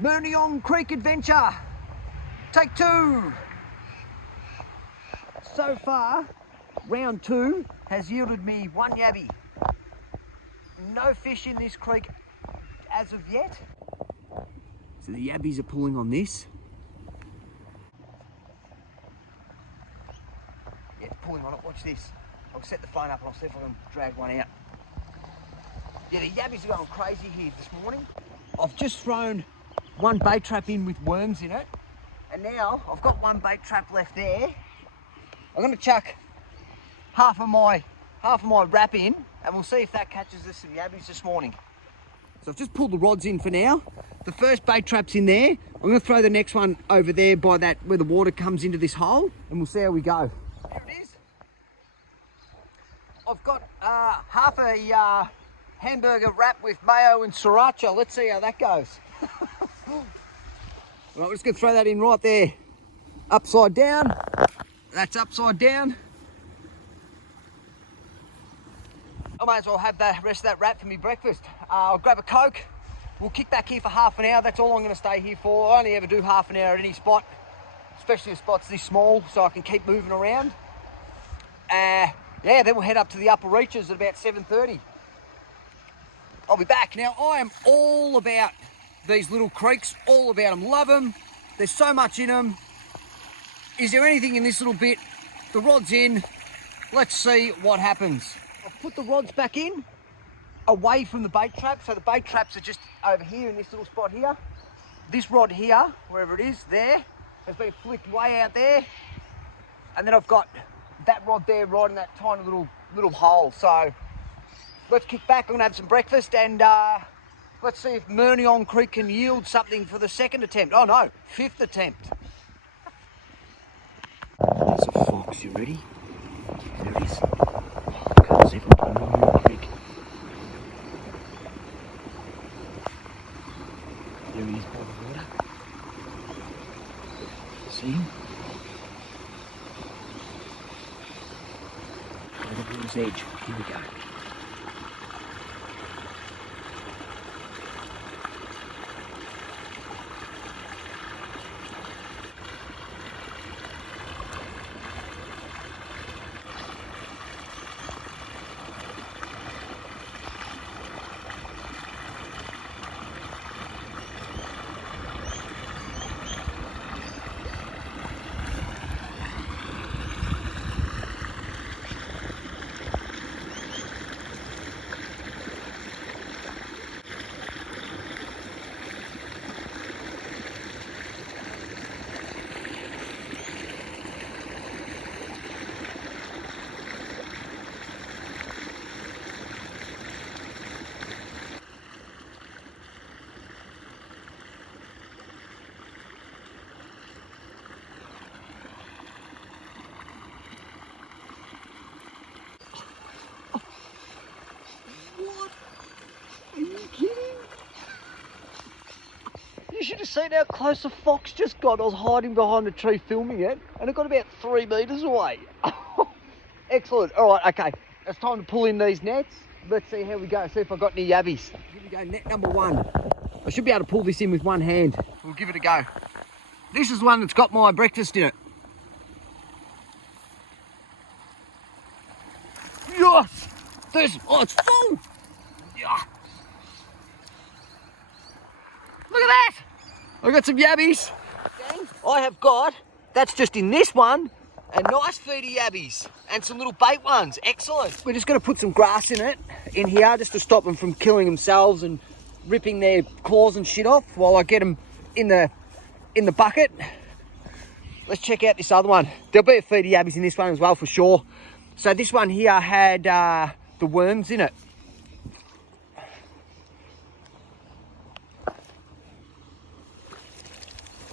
Myrniong Creek adventure, take 2. So far, round 2 has yielded me 1 yabby. No fish in this creek as of yet. So the yabbies are pulling on this. Yeah, it's pulling on it, watch this. I'll set the phone up and I'll see if I can drag one out. Yeah, the yabbies are going crazy here this morning. I've just thrown 1 bait trap in with worms in it, and now I've got 1 bait trap left there. I'm going to chuck half of my wrap in, and we'll see if that catches us some yabbies this morning. So I've just pulled the rods in for now. The first bait trap's in there. I'm going to throw the next one over there by that where the water comes into this hole, and we'll see how we go. Here it is. I've got half a hamburger wrap with mayo and sriracha. Let's see how that goes. Right, we're just going to throw that in right there, upside down. That's upside down. I might as well have the rest of that wrap for me breakfast. I'll grab a Coke. We'll kick back here for half an hour. That's all I'm going to stay here for. I only ever do half an hour at any spot, especially a spot's this small, so I can keep moving around. Yeah, then we'll head up to the upper reaches at about 7:30. I'll be back. Now, I am all about these little creeks, all about them. Love them. There's so much in them. Is there anything in this little bit? The rod's in. Let's see what happens. I've put the rods back in, away from the bait trap. So the bait traps are just over here in this little spot here. This rod here, wherever it is, there, has been flicked way out there. And then I've got that rod there right in that tiny little hole. So let's kick back. I'm gonna have some breakfast and let's see if Myrniong Creek can yield something for the 2nd attempt. Oh no, 5th attempt. There's a fox, you ready? There it is. Comes in from Myrniong Creek. There he is by the water. See him? Right up on his edge. Here we go. You should have seen how close the fox just got. I was hiding behind a tree filming it, and it got about 3 metres away. Excellent. All right, okay. It's time to pull in these nets. Let's see how we go. See if I've got any yabbies. Here we go, net number 1. I should be able to pull this in with 1 hand. We'll give it a go. This is one that's got my breakfast in it. Yes! Oh, it's full! Yeah. Look at that! I've got some yabbies. I have got, that's just in this one, a nice feed of yabbies and some little bait ones. Excellent. We're just going to put some grass in here just to stop them from killing themselves and ripping their claws and shit off while I get them in the bucket. Let's check out this other one. There'll be a feed of yabbies in this one as well for sure. So this one here had the worms in it.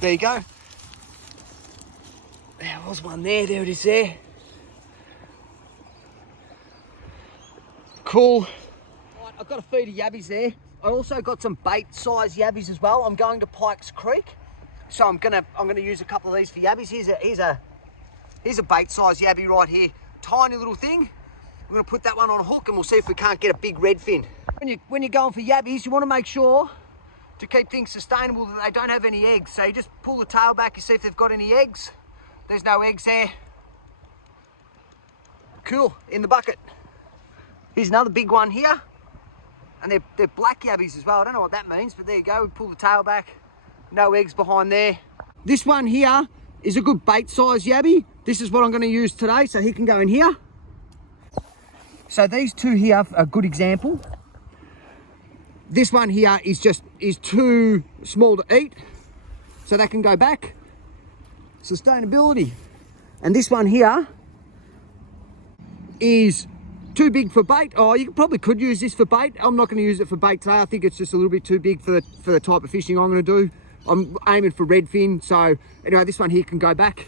There you go. There was one there. There it is there. Cool. Right, I've got a feed of yabbies there. I also got some bait size yabbies as well. I'm going to Pikes Creek, so I'm gonna use a couple of these for yabbies. Here's a bait size yabby right here. Tiny little thing. I'm gonna put that one on a hook and we'll see if we can't get a big redfin. When you're going for yabbies, you want to make sure to keep things sustainable that they don't have any eggs. So you just pull the tail back, you see if they've got any eggs. There's no eggs there. Cool, in the bucket. Here's another big one here. And they're black yabbies as well. I don't know what that means, but there you go. We pull the tail back. No eggs behind there. This one here is a good bait size yabby. This is what I'm going to use today, so he can go in here. So these two here are a good example. This one here is too small to eat, so they can go back. Sustainability. And this one here is too big for bait. Oh, you probably could use this for bait. I'm not going to use it for bait today. I think it's just a little bit too big for the type of fishing I'm going to do. I'm aiming for redfin. So anyway, this one here can go back.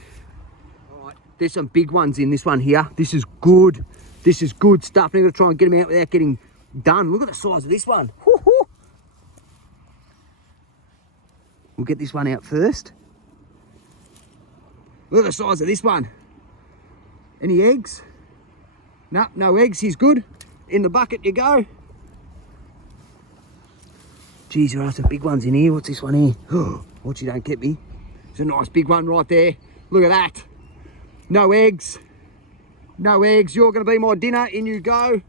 All right, there's some big ones in this one here. This is good. This is good stuff. I'm going to try and get them out without getting done. Look at the size of this one. Woo-hoo. We'll get this one out first. Look at the size of this one. Any eggs? No, no eggs. He's good. In the bucket you go. Geez, there are some big ones in here. What's this one here? Oh, watch you don't get me. It's a nice big one right there. Look at that. No eggs. No eggs. You're going to be my dinner. In you go.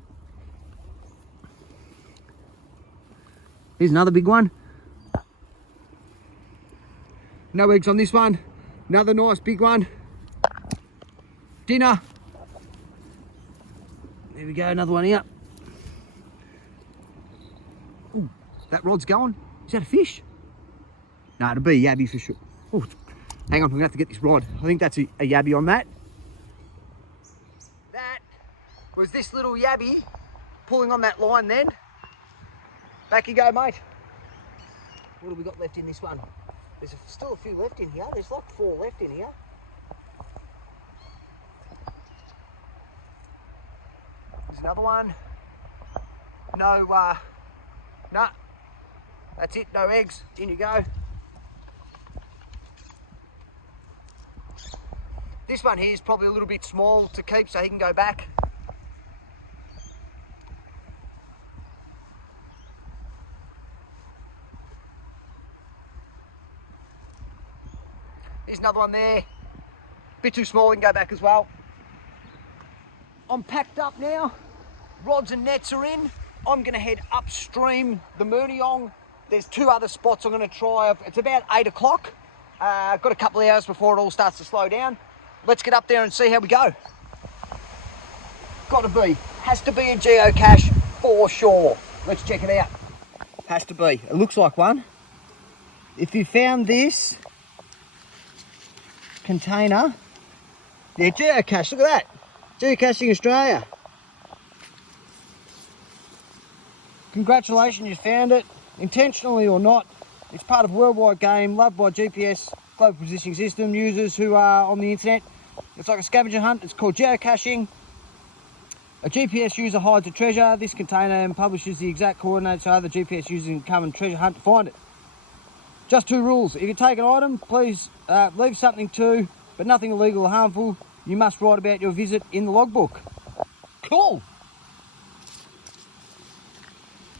Here's another big one. No eggs on this one. Another nice big one. Dinner. There we go, another one here. Ooh, that rod's going. Is that a fish? No, it'll be a yabby for sure. Ooh, hang on, I'm gonna have to get this rod. I think that's a yabby on that. That was this little yabby pulling on that line then. Back you go, mate. What have we got left in this one? There's still a few left in here. There's like 4 left in here. There's another one. No, nah. That's it, no eggs. In you go. This one here is probably a little bit small to keep, so he can go back. Here's another one there. Bit too small, he can go back as well. I'm packed up now. Rods and nets are in. I'm going to head upstream the Myrniong. There's 2 other spots I'm going to try. It's about 8 o'clock. Got a couple of hours before it all starts to slow down. Let's get up there and see how we go. Has to be a geocache for sure. Let's check it out. Has to be. It looks like one. If you found this container, yeah, geocache, look at that. Geocaching Australia. Congratulations, you found it. Intentionally or not, it's part of a worldwide game loved by GPS, global positioning system users who are on the internet. It's like a scavenger hunt. It's called geocaching. A GPS user hides a treasure. This container and publishes the exact coordinates so other GPS users can come and treasure hunt to find it. Just 2 rules. If you take an item, please leave something too, but nothing illegal or harmful. You must write about your visit in the logbook. Cool.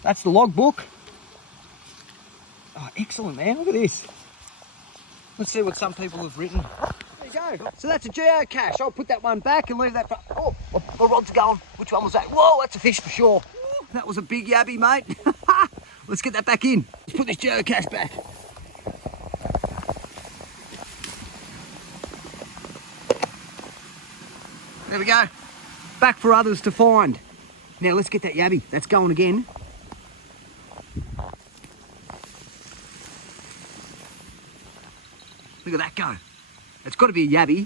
That's the logbook. Oh, excellent, man. Look at this. Let's see what some people have written. There you go. So that's a geocache. I'll put that one back and leave that for... Oh, the rod's going. Which one was that? Whoa, that's a fish for sure. That was a big yabby, mate. Let's get that back in. Let's put this geocache back. There we go. Back for others to find. Now let's get that yabby. That's going again. Look at that go. It's got to be a yabby.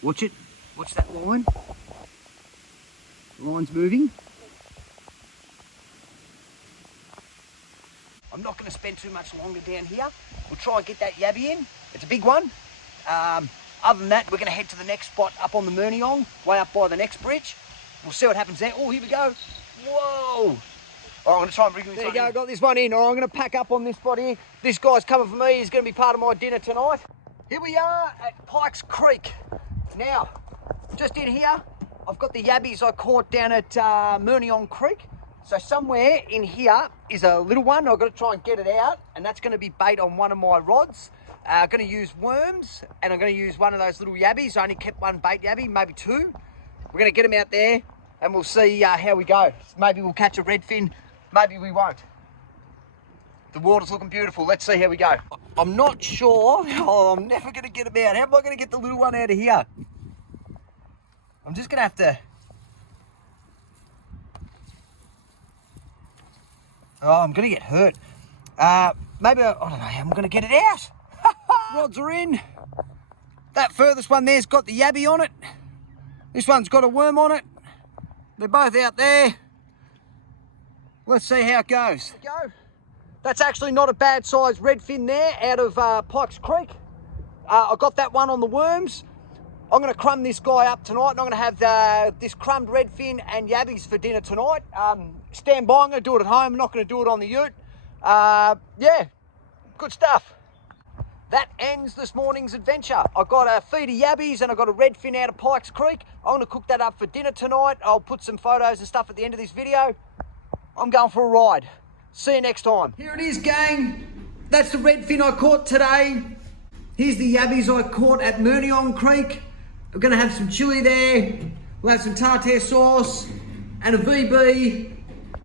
Watch it. Watch that line. The line's moving. I'm not going to spend too much longer down here. We'll try and get that yabby in. It's a big one. Other than that, we're going to head to the next spot up on the Myrniong, way up by the next bridge. We'll see what happens there. Oh, here we go. Whoa. All right, I'm going to try and bring this one in. There you go, got this one in. All right, I'm going to pack up on this spot here. This guy's coming for me. He's going to be part of my dinner tonight. Here we are at Pikes Creek. Now, just in here, I've got the yabbies I caught down at Myrniong Creek. So somewhere in here is a little one. I've got to try and get it out, and that's going to be bait on one of my rods. I'm going to use worms, and I'm going to use one of those little yabbies. I only kept one bait yabby, maybe two. We're going to get them out there, and we'll see how we go. Maybe we'll catch a redfin, maybe we won't. The water's looking beautiful. Let's see how we go. I'm not sure. Oh, I'm never going to get them out. How am I going to get the little one out of here? I'm just going to have to... Oh, I'm going to get hurt. Maybe, I don't know how I'm going to get it out. Rods are in. That furthest one there's got the yabby on it. This one's got a worm on it. They're both out there. Let's see how it goes. That's actually not a bad size redfin there out of Pikes Creek. I got that one on the worms. I'm going to crumb this guy up tonight, and I'm going to have this crumbed redfin and yabbies for dinner tonight. Stand by, I'm going to do it at home. I'm not going to do it on the ute. Yeah, good stuff. That ends this morning's adventure. I got a feed of yabbies and I got a redfin out of Pikes Creek. I'm going to cook that up for dinner tonight. I'll put some photos and stuff at the end of this video. I'm going for a ride. See you next time. Here it is, gang. That's the redfin I caught today. Here's the yabbies I caught at Myrniong Creek. We're going to have some chili there. We'll have some tartare sauce and a VB.